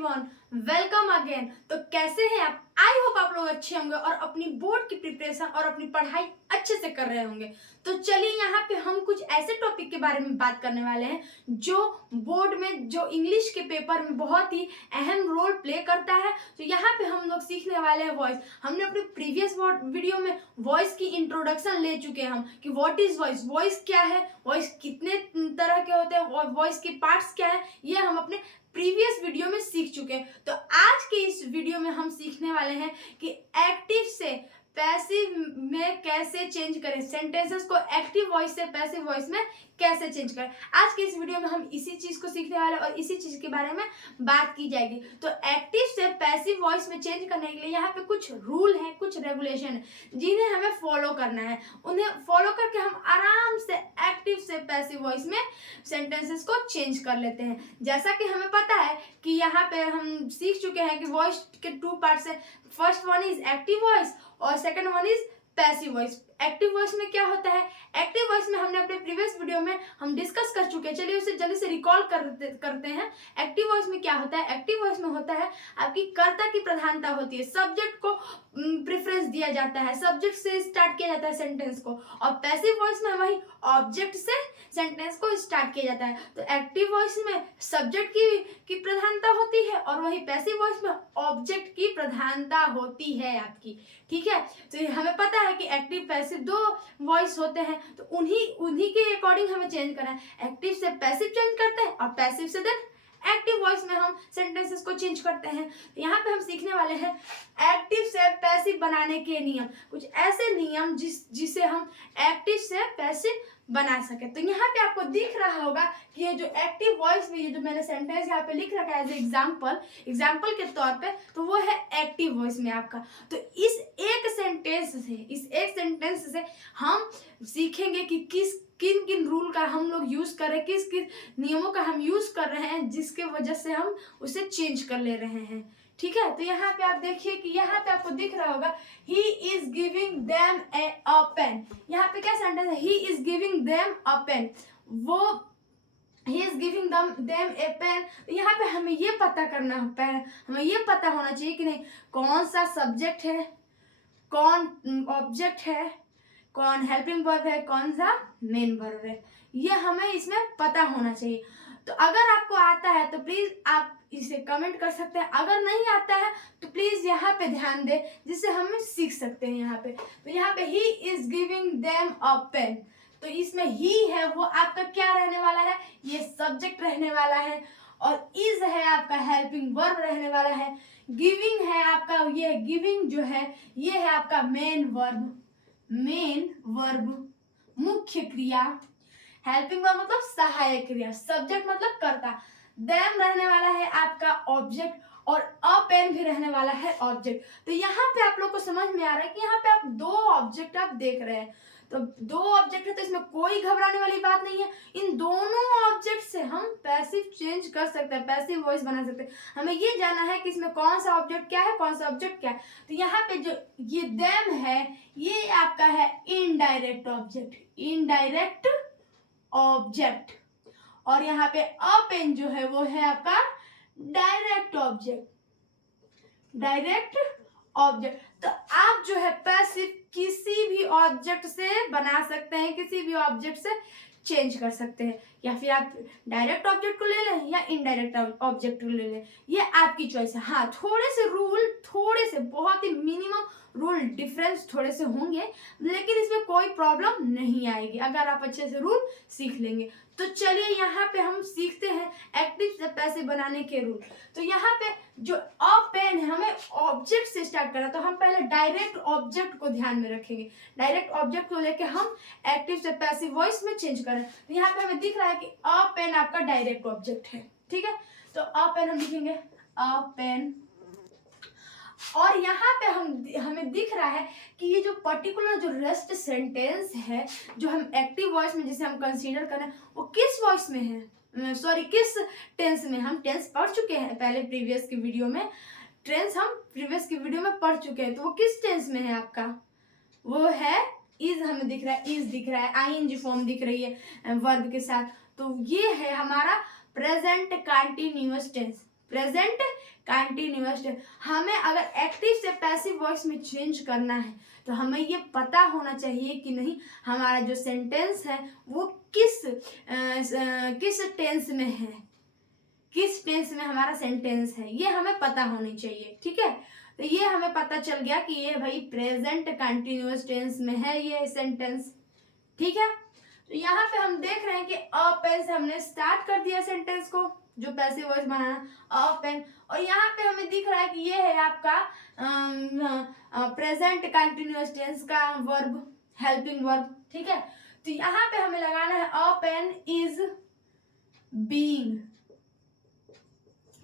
Everyone, welcome again. तो कैसे हैं आप? आई होप आप लोग अच्छे होंगे और अपनी बोर्ड की प्रिपरेशन और अपनी पढ़ाई अच्छे से कर रहे होंगे। तो चलिए यहाँ पे हम कुछ ऐसे टॉपिक के बारे में बात करने वाले हैं जो बोर्ड में, जो इंग्लिश के पेपर में बहुत ही अहम रोल प्ले करता है। तो यहाँ पे हम लोग सीखने वाले हैं वॉइस। हमने अपने प्रीवियस वीडियो में वॉइस की इंट्रोडक्शन ले चुके हैं हम कि व्हाट इज वॉइस, वॉइस क्या है, वॉइस कितने तरह के होते हैं और वॉइस के पार्ट्स क्या है, ये हम अपने प्रीवियस वीडियो में सीख चुके हैं। तो आज के इस वीडियो में हम सीखने वाले हैं कि एक्टिव से पैसिव में कैसे चेंज करें, सेंटेंसेस को एक्टिव वॉइस से पैसिव वॉइस में कैसे चेंज करें। आज के इस वीडियो में हम इसी चीज को सीखने वाले और इसी चीज के बारे में बात की जाएगी। तो एक्टिव से पैसिव वॉइस में चेंज करने के लिए यहाँ पे कुछ रूल हैं, कुछ रेगुलेशन है जिन्हें हमें फॉलो करना है। उन्हें फॉलो करके हम आराम से एक्टिव से पैसिव वॉइस में सेंटेंसेस को चेंज कर लेते हैं। जैसा कि हमें पता है कि यहाँ पे हम सीख चुके हैं कि वॉइस के टू पार्ट्स है। First one is active voice और second one is passive voice. Active voice में क्या होता है? एक्टिव वॉइस में हमने अपने प्रीवियस वीडियो में हम डिस्कस कर चुके हैं। चलिए उसे जल्दी से रिकॉल करते हैं। एक्टिव वॉइस में क्या होता है? एक्टिव वॉइस में होता है आपकी कर्ता की प्रधानता होती है, सब्जेक्ट को प्रेफरेंस दिया जाता है, सब्जेक्ट से स्टार्ट किया जाता है सेंटेंस को। और पैसिव वॉइस में वही ऑब्जेक्ट से सेंटेंस को स्टार्ट किया जाता है। तो एक्टिव वॉइस में सब्जेक्ट की प्रधानता होती है और वही पैसिव वॉइस में ऑब्जेक्ट की प्रधानता होती है आपकी। ठीक है, तो हमें पता है कि एक्टिव पैसिव दो वॉइस होते हैं, तो उन्हीं के अकॉर्डिंग हमें चेंज करना है। एक्टिव से पैसिव चेंज करते हैं और पैसिव से देन एक्टिव वॉइस में हम सेंटेंसेस को चेंज करते हैं। तो यहाँ पे हम सीखने वाले हैं एक्टिव से पैसिव बनाने के नियम, कुछ ऐसे नियम जिसे हम एक्टिव से पैसिव बना सके। तो यहाँ पे आपको दिख रहा होगा कि ये जो एक्टिव वॉइस में ये जो मैंने सेंटेंस यहाँ पे लिख रखा है एज एग्जाम्पल के तौर पे, तो वो है एक्टिव वॉइस में आपका। तो इस एक सेंटेंस से हम सीखेंगे कि किन किन रूल का हम लोग यूज कर रहे हैं, किस किस नियमों का हम यूज कर रहे हैं जिसके वजह से हम उसे चेंज कर ले रहे हैं। ठीक है, तो यहाँ पे आप देखिए कि यहाँ पे आपको दिख रहा होगा he is giving them a pen. यहाँ पे क्या सेंटेंस है? He is giving them a pen. वो he is giving them a pen. यहाँ पे हमें ये पता करना है, हमें ये पता होना चाहिए कि नहीं कौन सा सब्जेक्ट है, कौन ऑब्जेक्ट है, कौन हेल्पिंग वर्ब है, कौन सा मेन वर्ब है। ये हमें इसमें पता होना चाहिए। तो अगर आपको आता है तो प्लीज आप इसे कमेंट कर सकते हैं, अगर नहीं आता है तो प्लीज यहाँ पे ध्यान दें जिससे हम सीख सकते हैं। यहाँ पे तो यहाँ पे ही is giving them a pen, तो इसमें ही है वो आपका क्या रहने वाला है? ये सब्जेक्ट रहने वाला है और इज है आपका हेल्पिंग वर्ब रहने वाला है। गिविंग है आपका, ये गिविंग जो है ये है आपका मेन वर्ब मुख्य क्रिया। हेल्पिंग वर्ब मतलब सहायक क्रिया, सब्जेक्ट मतलब कर्ता। देम रहने वाला है आपका ऑब्जेक्ट और अ पेन भी रहने वाला है ऑब्जेक्ट। तो यहाँ पे आप लोग को समझ में आ रहा है कि यहाँ पे आप दो ऑब्जेक्ट आप देख रहे हैं, तो दो ऑब्जेक्ट है तो इसमें कोई घबराने वाली बात नहीं है। इन दोनों ऑब्जेक्ट से हम पैसिव चेंज कर सकते हैं, पैसिव वॉइस बना सकते हैं। हमें ये जानना है कि इसमें कौन सा ऑब्जेक्ट क्या है, कौन सा ऑब्जेक्ट क्या है। तो यहाँ पे जो ये देम है ये आपका है इनडायरेक्ट ऑब्जेक्ट और यहाँ पे अ पेन जो है वो है आपका डायरेक्ट ऑब्जेक्ट। तो आप जो है पैसिव किसी भी ऑब्जेक्ट से बना सकते हैं, किसी भी ऑब्जेक्ट से चेंज कर सकते हैं, या फिर आप डायरेक्ट ऑब्जेक्ट को ले लें या इनडायरेक्ट ऑब्जेक्ट को ले लें, ये आपकी चॉइस है। हाँ, थोड़े से बहुत ही मिनिमम रूल डिफरेंस थोड़े से होंगे, लेकिन इसमें कोई प्रॉब्लम नहीं आएगी अगर आप अच्छे से रूल सीख लेंगे। तो चलिए यहाँ पे हम सीखते हैं एक्टिव से पैसिव बनाने के रूल। तो यहाँ पे जो अ पेन है हमें ऑब्जेक्ट से स्टार्ट करना, तो हम पहले डायरेक्ट ऑब्जेक्ट को ध्यान में रखेंगे। डायरेक्ट ऑब्जेक्ट को लेके हम एक्टिव से पैसिव वॉइस में चेंज करें। तो यहाँ पे हमें दिख रहा है कि अ पेन आपका डायरेक्ट ऑब्जेक्ट है। ठीक है, तो अ पेन हम लिखेंगे अ पेन। और यहाँ पे हमें दिख रहा है कि ये जो पर्टिकुलर जो रेस्ट सेंटेंस है जो हम एक्टिव वॉइस में जिसे हम कंसीडर कर रहे हैं वो किस वॉइस में है, किस टेंस में। हम टेंस पढ़ चुके हैं पहले प्रीवियस की वीडियो में, पढ़ चुके हैं। तो वो किस टेंस में है आपका? वो है इज, हमें दिख रहा है इज दिख रहा है, आईएनजी फॉर्म दिख रही है वर्ब के साथ। तो ये है हमारा present continuous tense. Present continuous tense. हमें अगर एक्टिव से पैसिव वॉइस में चेंज करना है तो हमें ये पता होना चाहिए कि नहीं हमारा जो सेंटेंस है वो किस टेंस में है, किस टेंस में हमारा सेंटेंस है, ये हमें पता होनी चाहिए। ठीक है, तो ये हमें पता चल गया कि ये भाई प्रेजेंट कंटिन्यूअस टेंस में है ये सेंटेंस। ठीक है, तो यहाँ पे हम देख रहे हैं कि अ पेन से हमने स्टार्ट कर दिया सेंटेंस को, जो पैसिव वॉइस बनाना अ पेन, और यहाँ पे हमें दिख रहा है कि ये है आपका प्रेजेंट कंटिन्यूअस टेंस का वर्ब, हेल्पिंग वर्ब। ठीक है, तो यहाँ पे हमें लगाना है a pen is being,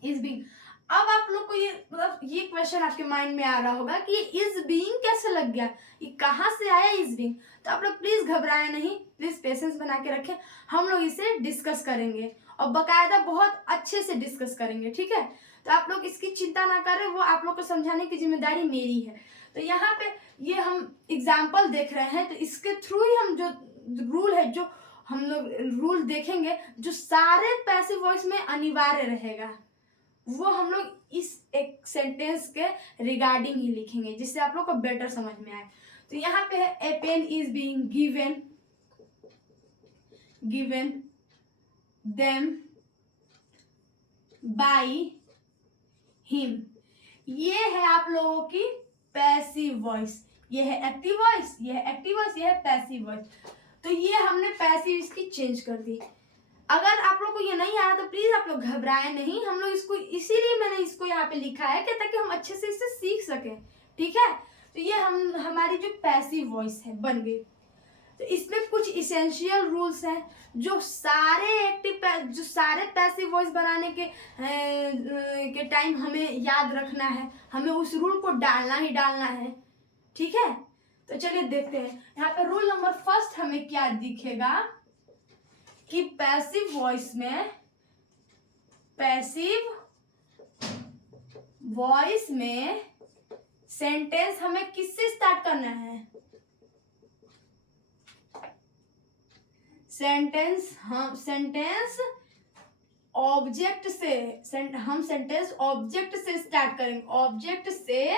is being. अब आप लोग को ये मतलब ये क्वेश्चन आपके माइंड में आ रहा होगा कि ये इज बीइंग कैसे लग गया, ये कहाँ से आया इज बीइंग। तो आप लोग प्लीज घबराएं नहीं, प्लीज पेशेंस बना के रखें, हम लोग इसे डिस्कस करेंगे और बकायदा बहुत अच्छे से डिस्कस करेंगे। ठीक है, तो आप लोग इसकी चिंता ना करें, वो आप लोग को समझाने की जिम्मेदारी मेरी है। तो यहाँ पे ये हम एग्जाम्पल देख रहे हैं, तो इसके थ्रू ही हम जो रूल है, जो हम लोग रूल देखेंगे जो सारे पैसिव वॉइस में अनिवार्य रहेगा, वो हम लोग इस एक सेंटेंस के रिगार्डिंग ही लिखेंगे, जिससे आप लोग को बेटर समझ में आए। तो यहाँ पे है a pen is being given, given them by him. ये है आप लोगों की पैसिव वॉइस, ये है एक्टिव वॉइस, ये है एक्टिव वॉइस, ये है पैसिव वॉइस। तो ये हमने पैसिव इसकी चेंज कर दी। अगर आप लोग को ये नहीं आ रहा तो प्लीज आप लोग घबराएं नहीं, हम लोग इसको इसीलिए मैंने इसको यहाँ पे लिखा है कि ताकि हम अच्छे से इसे सीख सकें। ठीक है, तो ये हमारी जो पैसिव वॉइस है बन गई। तो इसमें कुछ इसेंशियल रूल्स हैं जो सारे पैसिव वॉइस बनाने के टाइम हमें याद रखना है, हमें उस रूल को डालना ही डालना है। ठीक है, तो चलिए देखते हैं यहाँ पे रूल नंबर फर्स्ट हमें क्या दिखेगा कि पैसिव वॉइस में सेंटेंस हमें किससे स्टार्ट करना है, सेंटेंस ऑब्जेक्ट से, हम सेंटेंस ऑब्जेक्ट से स्टार्ट करेंगे, ऑब्जेक्ट से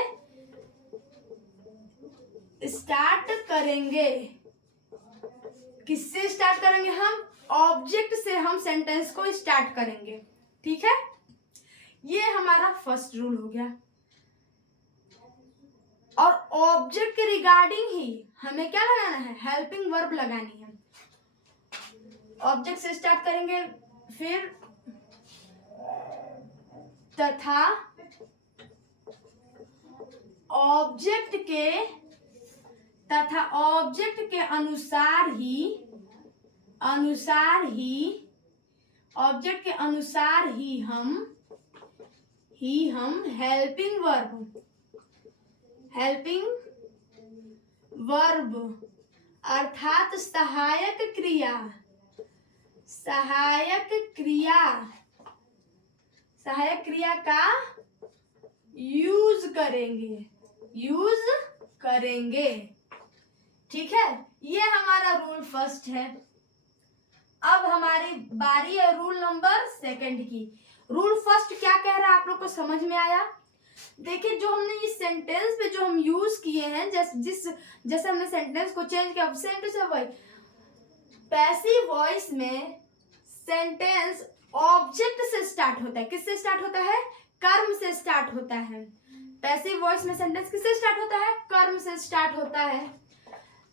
स्टार्ट करेंगे। किससे स्टार्ट करेंगे, हम ऑब्जेक्ट से हम सेंटेंस को स्टार्ट करेंगे। ठीक है, ये हमारा फर्स्ट रूल हो गया। और ऑब्जेक्ट के रिगार्डिंग ही हमें क्या लगाना है, हेल्पिंग वर्ब लगानी है। ऑब्जेक्ट से स्टार्ट करेंगे, फिर तथा ऑब्जेक्ट के अनुसार ही हम हेल्पिंग वर्ब अर्थात सहायक क्रिया का यूज करेंगे। ठीक है, ये हमारा रूल फर्स्ट है। अब हमारी बारी है रूल नंबर सेकंड की। रूल फर्स्ट क्या कह रहा है आप लोग को समझ में आया? देखिए, जो हमने इस सेंटेंस पे जो हम यूज किए हैं, जैसे हमने सेंटेंस को चेंज किया, सेम टू सेम वही। पैसिव वॉइस में सेंटेंस ऑब्जेक्ट से स्टार्ट होता है। किससे स्टार्ट होता है? कर्म से स्टार्ट होता है। पैसिव वॉइस में सेंटेंस किससे स्टार्ट होता है? कर्म से स्टार्ट होता है।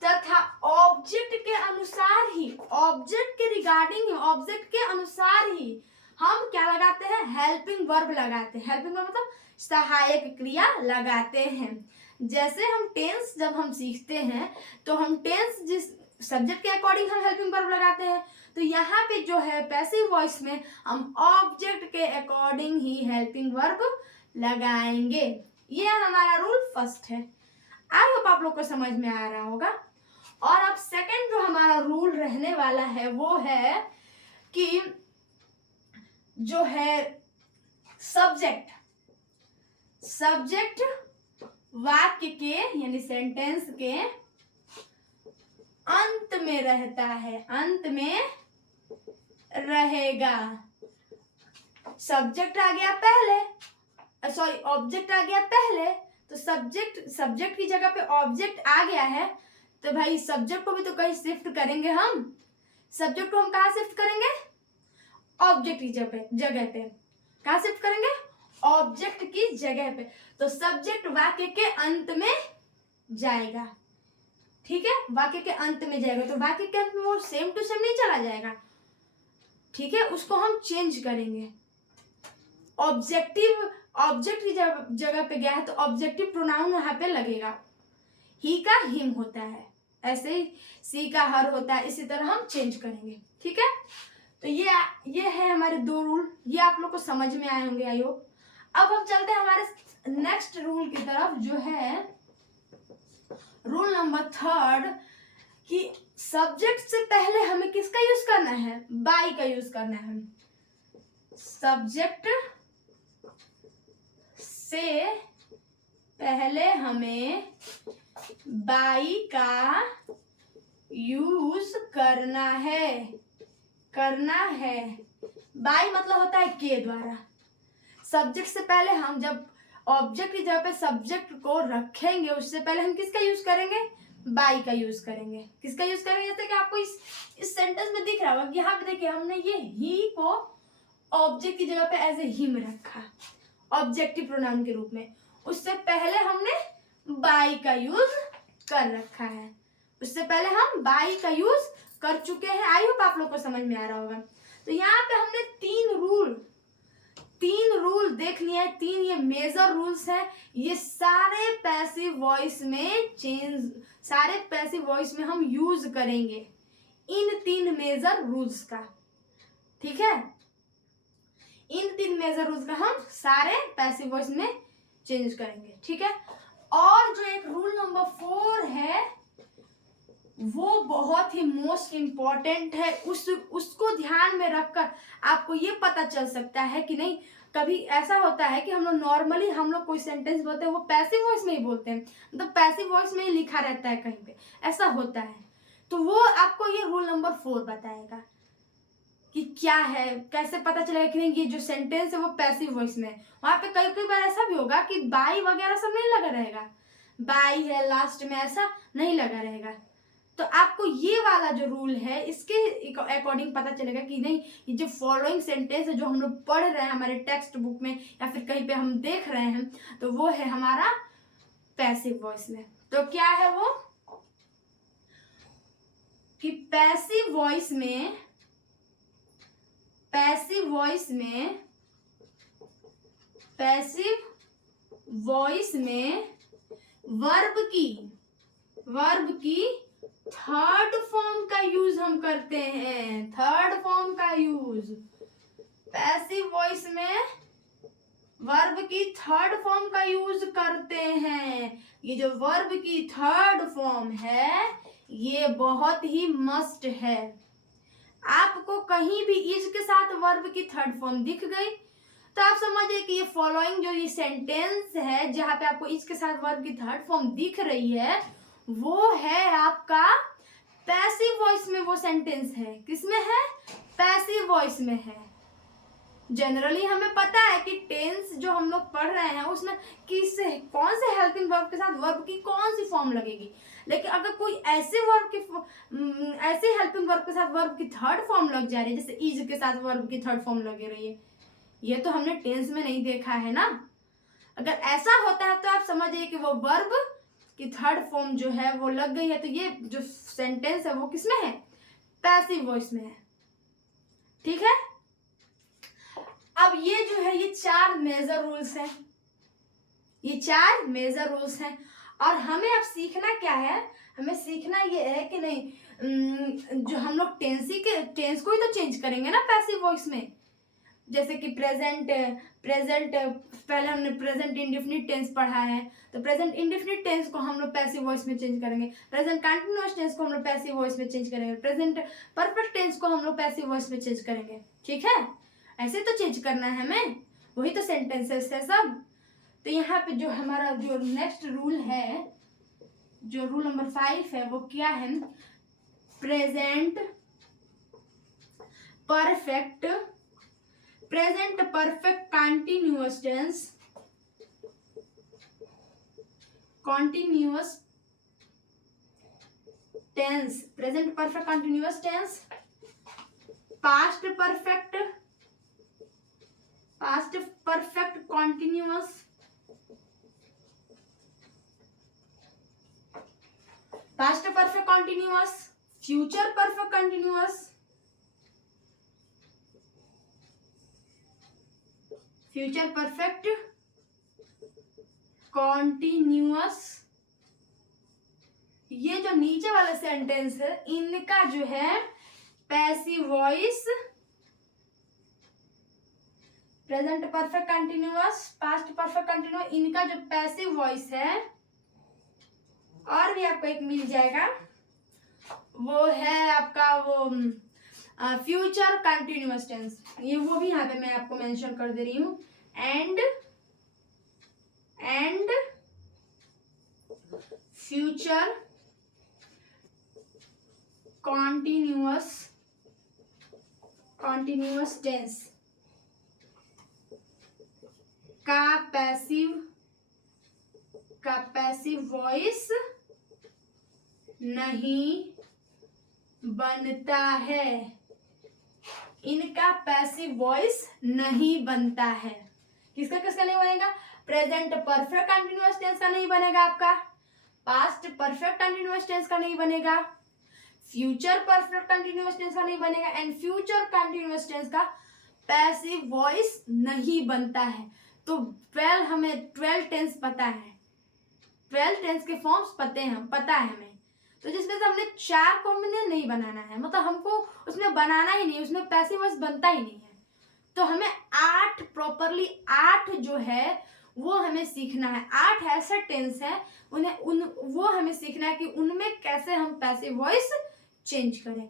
तथा ऑब्जेक्ट के अनुसार ही, ऑब्जेक्ट के रिगार्डिंग, ऑब्जेक्ट के अनुसार ही हम क्या लगाते हैं? हेल्पिंग वर्ब लगाते हैं। हेल्पिंग वर्ब मतलब सहायक क्रिया लगाते हैं। जैसे हम टेंस जब हम सीखते हैं तो हम टेंस जिस सब्जेक्ट के अकॉर्डिंग हम हेल्पिंग वर्ब लगाते हैं, तो यहाँ पे जो है पैसिव वॉइस में हम ऑब्जेक्ट के अकॉर्डिंग ही हेल्पिंग वर्ब लगाएंगे। ये हमारा रूल फर्स्ट है। आई होप आप लोग को समझ में आ रहा होगा। और अब सेकंड जो हमारा रूल रहने वाला है वो है कि जो है सब्जेक्ट वाक्य के यानी सेंटेंस के अंत में रहता है, अंत में रहेगा। सब्जेक्ट आ गया पहले, सॉरी ऑब्जेक्ट आ गया पहले, तो सब्जेक्ट की जगह पे ऑब्जेक्ट आ गया है, तो भाई सब्जेक्ट को भी तो कहीं शिफ्ट करेंगे हम। सब्जेक्ट को हम कहाँ शिफ्ट करेंगे? ऑब्जेक्ट की जगह पे। कहाँ शिफ्ट करेंगे? ऑब्जेक्ट की जगह पे। तो सब्जेक्ट वाक्य के अंत में जाएगा, ठीक है, वाक्य के अंत में जाएगा। तो वाक्य के अंत में वो सेम टू सेम नहीं चला जाएगा, ठीक है, उसको हम चेंज करेंगे। ऑब्जेक्ट की जगह पे गया है तो ऑब्जेक्टिव प्रोनाउन वहां पे लगेगा। ही का हिम होता है, ऐसे ही सी का हर होता है, इसी तरह हम चेंज करेंगे, ठीक है। तो ये है हमारे 2 रूल, ये आप लोग को समझ में आए होंगे आई होप। अब हम चलते हैं हमारे नेक्स्ट रूल की तरफ, जो है रूल नंबर 3 कि सब्जेक्ट से पहले हमें किसका यूज करना है? बाई का यूज करना है। सब्जेक्ट से पहले हमें बाई का यूज करना है। बाई मतलब होता है के द्वारा। सब्जेक्ट से पहले हम जब ऑब्जेक्ट की जगह पे सब्जेक्ट को रखेंगे, उससे पहले हम किसका यूज करेंगे? बाई का यूज करेंगे। किसका यूज करेंगे? जैसे कि आपको इस सेंटेंस में दिख रहा होगा, यहाँ पे देखिए हमने ये ही को ऑब्जेक्ट की जगह पे एज ए हिम रखा, ऑब्जेक्टिव प्रोनाउन के रूप में। उससे पहले हमने बाई का यूज कर रखा है, उससे पहले हम बाई का यूज कर चुके हैं। आई होप आप लोग को समझ में आ रहा होगा। तो यहाँ पे हमने 3 रूल देख लिया है, 3 ये मेजर रूल्स हैं। ये सारे पैसिव वॉइस में हम यूज करेंगे इन 3 मेजर रूल्स का, ठीक है। इन 3 मेजर रूल्स का हम सारे पैसिव वॉइस में चेंज करेंगे, ठीक है। और जो एक रूल नंबर 4 है वो बहुत ही मोस्ट इम्पॉर्टेंट है। उसको ध्यान में रखकर आपको ये पता चल सकता है कि नहीं, कभी ऐसा होता है कि हम लोग नॉर्मली कोई सेंटेंस बोलते हैं वो पैसिव वॉइस में ही बोलते हैं, मतलब पैसिव वॉइस में ही लिखा रहता है, कहीं पे ऐसा होता है। तो वो आपको ये रूल नंबर 4 बताएगा कि क्या है, कैसे पता चलेगा कि नहीं ये जो सेंटेंस है वो पैसिव वॉइस में है। वहां पे कई बार ऐसा भी होगा कि बाई वगैरह सब नहीं लगा रहेगा, बाई है लास्ट में, ऐसा नहीं लगा रहेगा। तो आपको ये वाला जो रूल है इसके अकॉर्डिंग पता चलेगा कि नहीं ये जो फॉलोइंग सेंटेंस है जो हम लोग पढ़ रहे हैं हमारे टेक्स्ट बुक में या फिर कहीं पे हम देख रहे हैं, तो वो है हमारा पैसिव वॉइस में। तो क्या है वो कि पैसिव वॉइस में वर्ब की थर्ड फॉर्म का यूज हम करते हैं। पैसिव वॉइस में वर्ब की थर्ड फॉर्म का यूज करते हैं। ये जो वर्ब की थर्ड फॉर्म है ये बहुत ही मस्ट है। आपको कहीं भी इज के साथ वर्ब की थर्ड फॉर्म दिख गई तो आप समझिए कि ये फॉलोइंग जो ये सेंटेंस है जहां पे आपको इज के साथ वर्ब की थर्ड फॉर्म दिख रही है वो है आपका पैसिव वॉइस में। वो सेंटेंस है किसमें है? पैसिव वॉइस में है। जनरली हमें पता है कि टेंस जो हम लोग पढ़ रहे हैं उसमें कौन से हेल्पिंग वर्ब के साथ वर्ब की कौन सी फॉर्म लगेगी, लेकिन अगर कोई ऐसे हेल्पिंग वर्ब के साथ वर्ब की थर्ड फॉर्म लग जा रही है, जैसे इज के साथ वर्ब की थर्ड फॉर्म लग रही है, ये तो हमने टेंस में नहीं देखा है ना। अगर ऐसा होता है तो आप समझिए कि वो वर्ब की थर्ड फॉर्म जो है वो लग गई है, तो ये जो सेंटेंस है वो किसमें है? पैसिव वॉइस में है, ठीक है। अब ये जो है ये 4 मेजर रूल्स हैं, और हमें अब सीखना क्या है? हमें सीखना ये है कि नहीं जो हम लोग टेंस को ही तो चेंज करेंगे ना पैसिव वॉइस में। जैसे कि प्रेजेंट पहले हमने प्रेजेंट इंडेफिनिट टेंस पढ़ा है, तो प्रेजेंट इंडेफिनिट टेंस को हम लोग पैसिव वॉइस में चेंज करेंगे। प्रेजेंट कंटीन्यूअस टेंस को हम लोग पैसिव वॉइस में चेंज करेंगे। प्रेजेंट परफेक्ट टेंस को हम लोग पैसिव वॉइस में चेंज करेंगे, ठीक है। ऐसे तो चेंज करना है हमें, वही तो सेंटेंसेस है सब। तो यहाँ पे जो हमारा जो नेक्स्ट रूल है, जो रूल नंबर 5 है, वो क्या है? Present perfect present perfect continuous tense, continuous tense, present perfect continuous tense, past perfect continuous, past perfect continuous, future perfect continuous, future perfect continuous। ये जो नीचे वाला सेंटेंस है इनका जो है passive voice, present perfect continuous, past perfect continuous, इनका जो पैसिव वॉइस है, और भी आपको एक मिल जाएगा, वो है आपका वो फ्यूचर कंटिन्यूअस टेंस। ये वो भी यहाँ पे मैं आपको मेंशन कर दे रही हूँ। एंड फ्यूचर continuous टेंस का पैसिव वॉइस नहीं बनता है, इनका पैसिव वॉइस नहीं बनता है। किसका नहीं बनेगा? प्रेजेंट परफेक्ट कंटिन्यूअस टेंस का नहीं बनेगा आपका, पास्ट परफेक्ट कंटिन्यूअस टेंस का नहीं बनेगा, फ्यूचर परफेक्ट कंटिन्यूअस टेंस का नहीं बनेगा, एंड फ्यूचर कंटिन्यूअस टेंस का पैसिव वॉइस नहीं बनता है। तो हमें 12 टेंस पता है, 12 टेंस के फॉर्म्स पता है हमें। तो जिसमें से हमने 4 को हमने नहीं बनाना है, मतलब हमको उसमें बनाना ही नहीं, उसमें पैसिव वॉइस बनता ही नहीं है। तो हमें 8 जो है वो हमें सीखना है। 8 ऐसे टेंस है वो हमें सीखना है कि उनमें कैसे हम पैसिव वॉइस चेंज करें।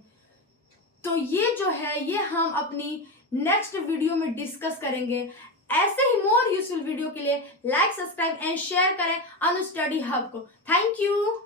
तो ये जो है ये हम अपनी नेक्स्ट वीडियो में डिस्कस करेंगे। ऐसे ही मोर यूजफुल वीडियो के लिए लाइक, सब्सक्राइब एंड शेयर करें अनु स्टडी हब को। Thank you.